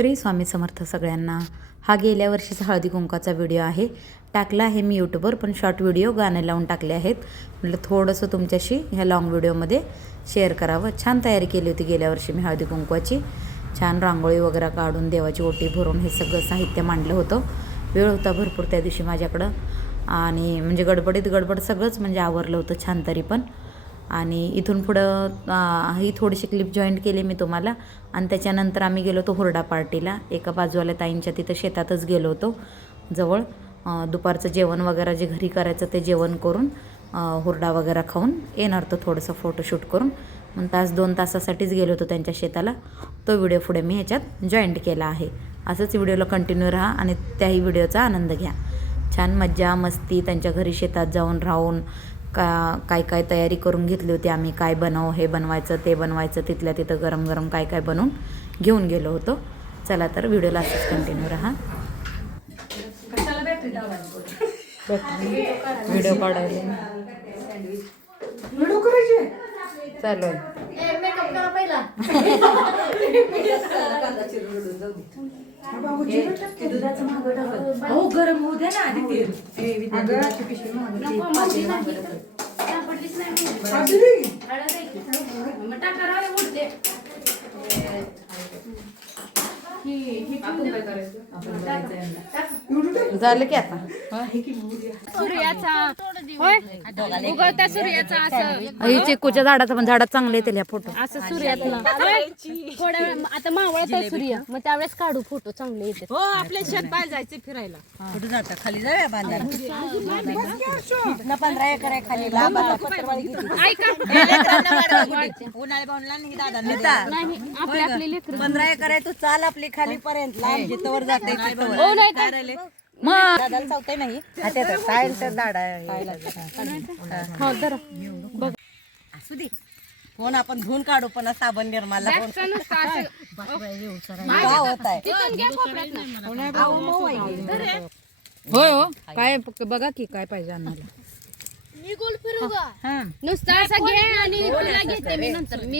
श्री स्वामी समर्थ सगळ्यांना। हा गेल्या वर्षीचा हळदी कुंकाचा व्हिडिओ आहे, टाकला आहे मी यूट्यूबवर, पण शॉर्ट व्हिडिओ गाणे लावून टाकले आहेत। म्हटलं थोडंसं तुमच्याशी ह्या लॉंग व्हिडिओमध्ये शेअर करावं। छान तयारी केली होती गेल्या वर्षी मी हळदी कुंकवाची, छान रांगोळी वगैरे काढून देवाची ओटी भरून हे सगळं साहित्य मांडलं होतं। वेळ होता भरपूर त्या दिवशी माझ्याकडं, आणि म्हणजे गडबड सगळंच म्हणजे आवरलं होतं छान तरी पण। आणि इथून पुढं ही थोडीशी क्लिप जॉईंट केली मी तुम्हाला। आणि त्याच्यानंतर आम्ही गेलो होतो हुरडा पार्टीला, एका बाजूवाल्या ताईंच्या तिथं शेतातच गेलो होतो जवळ। दुपारचं जेवण वगैरे जे घरी करायचं ते जेवण करून हुरडा वगैरे खाऊन येणार होतो, थोडंसं फोटोशूट करून। मग तास 2 तासासाठीच गेलो होतो त्यांच्या शेताला। तो व्हिडिओ पुढे मी ह्याच्यात जॉईंट केला आहे। असंच व्हिडिओला कंटिन्यू राहा आणि त्याही व्हिडिओचा आनंद घ्या। छान मज्जा मस्ती त्यांच्या घरी शेतात जाऊन राहून काय तयारी करून घेतली होती आम्ही, काय बनव हे बनवायचं ते बनवायचं, तिथल्या तिथं गरम गरम काय बनवून घेऊन गेलो होतो। चला तर व्हिडिओला असंच कंटिन्यू राहा। व्हिडिओ काढायला चालू आहे। गरम होऊ दे ना आधी झालं की आता सूर्याचा होय उगवत्या सूर्याचा असं चिकूच्या झाडाचं पण झाडात चांगले येतील ह्या फोटो। असं सूर्यातला थोड्या वेळ आता मावळत आहे सूर्य, मग त्यावेळेस काढू फोटो चांगले येते। हो आपल्या शेत बाहेर जायचे फिरायला। कुठे जाता खाली जाऊया बांधायला 15 एकर आहे खाली लांब ऐका उन्हाळे भाऊनला नाही दादा नाही आपले आपले लेकर 15 एकर आहे, तू चाल आपली खाली पर्यंत लांब जिथवर जाते तिथवर। हो नाही काय मग दादाला चावतंय नाही आता सायलचं झाड आहे हो धर बघ असू दे फोन आपण धुवून काढू, पण साबण निर्माला जास्त नुसतं असं होत आहे। तिथून घ्या कोपऱ्यातनं। होय हो काय बघा की काय पाहिजे आम्हाला। मी गोल फिरू का नुसतं असं घे आणि तुला घेते मी नंतर। मी